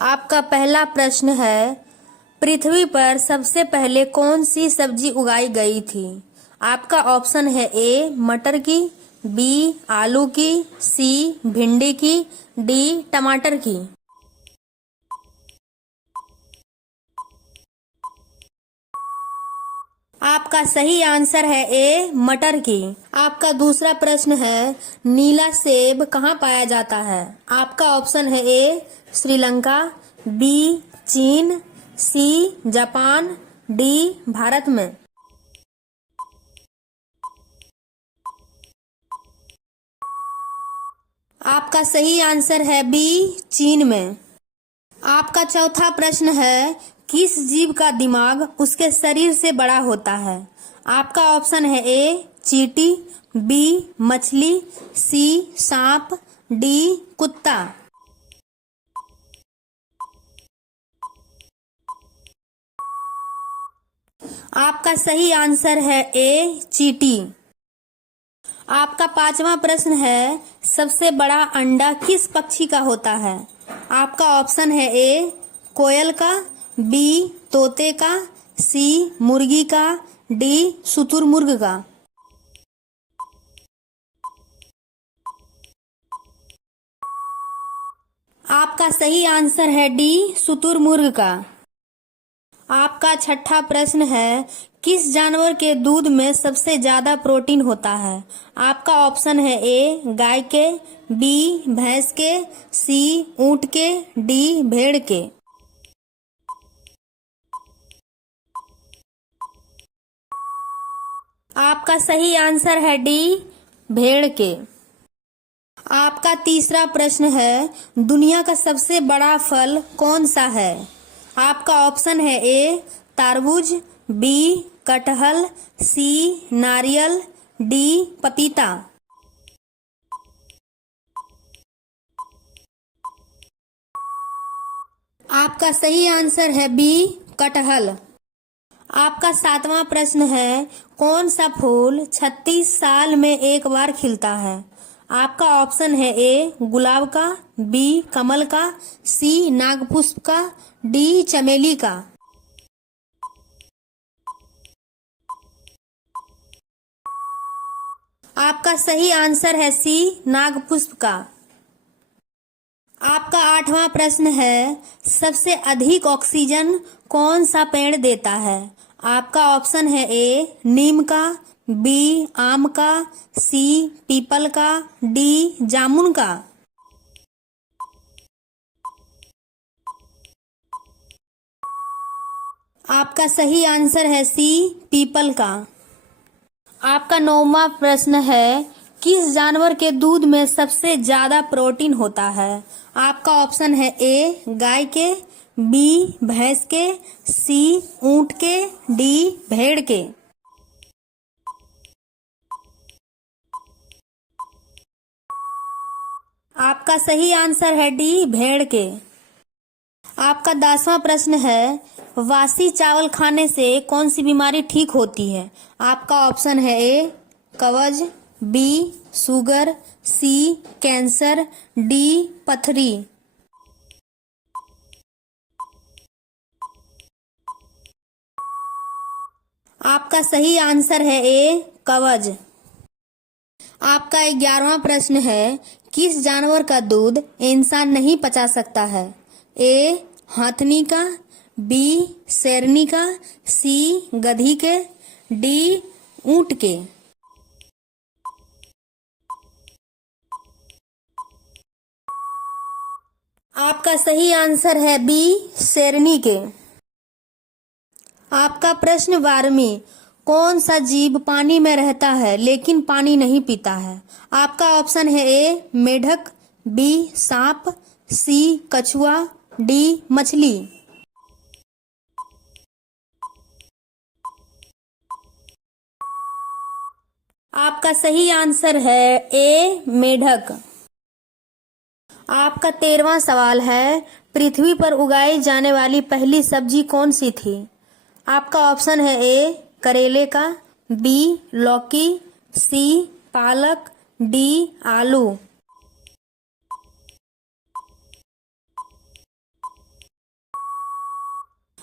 आपका पहला प्रश्न है, पृथ्वी पर सबसे पहले कौन सी सब्जी उगाई गई थी? आपका ऑप्शन है ए मटर की, बी आलू की, सी भिंडी की, डी टमाटर की। आपका सही आंसर है ए मटर की। आपका दूसरा प्रश्न है, नीला सेब कहाँ पाया जाता है? आपका ऑप्शन है ए श्रीलंका, बी चीन, सी जापान, डी भारत में। आपका सही आंसर है बी चीन में। आपका चौथा प्रश्न है, किस जीव का दिमाग उसके शरीर से बड़ा होता है? आपका ऑप्शन है ए चींटी, बी मछली, सी सांप, डी कुत्ता। आपका सही आंसर है ए चींटी। आपका पांचवा प्रश्न है, सबसे बड़ा अंडा किस पक्षी का होता है? आपका ऑप्शन है ए कोयल का, बी तोते का, सी मुर्गी का, डी शुतुरमुर्ग का। आपका सही आंसर है डी शुतुरमुर्ग का। आपका छठा प्रश्न है, किस जानवर के दूध में सबसे ज्यादा प्रोटीन होता है? आपका ऑप्शन है ए गाय के, बी भैंस के, सी ऊंट के, डी भेड़ के। आपका सही आंसर है डी भेड़ के। आपका तीसरा प्रश्न है, दुनिया का सबसे बड़ा फल कौन सा है? आपका ऑप्शन है ए तरबूज, बी कटहल, सी नारियल, डी पपीता। आपका सही आंसर है बी कटहल। आपका सातवां प्रश्न है, कौन सा फूल 36 साल में एक बार खिलता है? आपका ऑप्शन है ए गुलाब का, बी कमल का, सी नागपुष्प का, डी चमेली का। आपका सही आंसर है सी नागपुष्प का। आपका आठवां प्रश्न है, सबसे अधिक ऑक्सीजन कौन सा पेड़ देता है? आपका ऑप्शन है ए नीम का, बी आम का, सी पीपल का, डी जामुन का। आपका सही आंसर है सी पीपल का। आपका नौवां प्रश्न है, किस जानवर के दूध में सबसे ज्यादा प्रोटीन होता है? आपका ऑप्शन है ए गाय के, बी भैंस के, सी ऊंट के, डी भेड़ के। आपका सही आंसर है डी भेड़ के। आपका 10वां प्रश्न है, वासी चावल खाने से कौन सी बीमारी ठीक होती है? आपका ऑप्शन है ए कब्ज, बी शुगर, सी कैंसर, डी पथरी। आपका सही आंसर है ए कब्ज। आपका 11वां प्रश्न है, किस जानवर का दूध इंसान नहीं पचा सकता है? ए हाथनी का, बी शेरनी का, सी गधी के, डी ऊंट के। आपका सही आंसर है बी शेरनी के। आपका प्रश्न 12वीं, कौन सा जीव पानी में रहता है लेकिन पानी नहीं पीता है? आपका ऑप्शन है ए मेढक, बी सांप, सी कछुआ, डी मछली। आपका सही आंसर है ए मेढक। आपका 13वां सवाल है, पृथ्वी पर उगाई जाने वाली पहली सब्जी कौन सी थी? आपका ऑप्शन है ए करेले का, बी लौकी, सी पालक, डी आलू।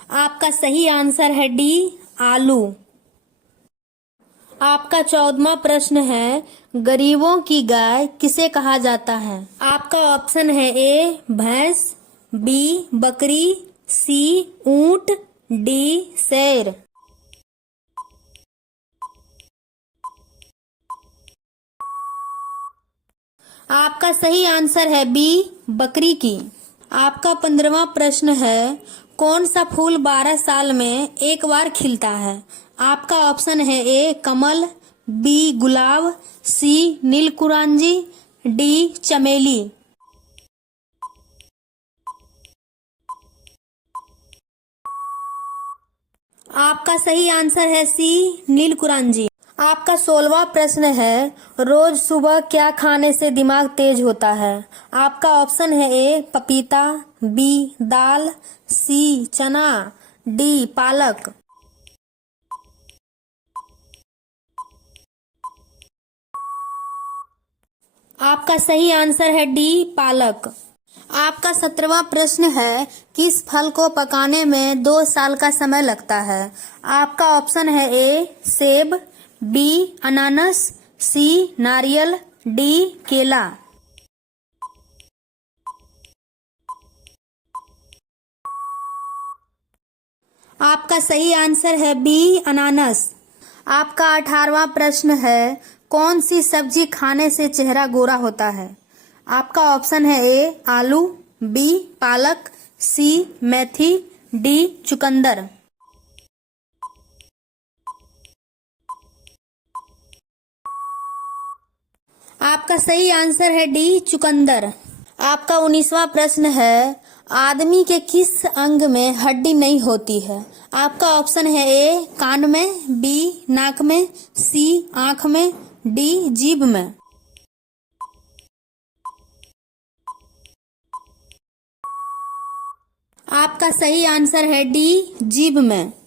आपका सही आंसर है डी, आलू। आपका 14वां प्रश्न है, गरीबों की गाय किसे कहा जाता है? आपका ऑप्शन है ए भैंस, बी बकरी, सी ऊंट, डी शेर। आपका सही आंसर है बी, बकरी की। आपका 15वां प्रश्न है, कौन सा फूल 12 साल में एक बार खिलता है? आपका ऑप्शन है ए कमल, बी गुलाब, सी नीलकुरांजी, डी चमेली। आपका सही आंसर है सी नीलकुरांजी। आपका 16वां प्रश्न है, रोज सुबह क्या खाने से दिमाग तेज होता है? आपका ऑप्शन है ए पपीता, बी दाल, सी चना, डी पालक। आपका सही आंसर है डी पालक। आपका 17वां प्रश्न है, किस फल को पकाने में 2 साल का समय लगता है? आपका ऑप्शन है ए सेब, बी अनानास, सी नारियल, डी केला। आपका सही आंसर है बी अनानास। आपका 18वां प्रश्न है, कौन सी सब्जी खाने से चेहरा गोरा होता है? आपका ऑप्शन है ए आलू, बी पालक, सी मेथी, डी चुकंदर। आपका सही आंसर है डी चुकंदर। आपका 19वां प्रश्न है, आदमी के किस अंग में हड्डी नहीं होती है? आपका ऑप्शन है ए कान में, बी नाक में, सी आंख में, डी जीभ में। आपका सही आंसर है डी जीभ में।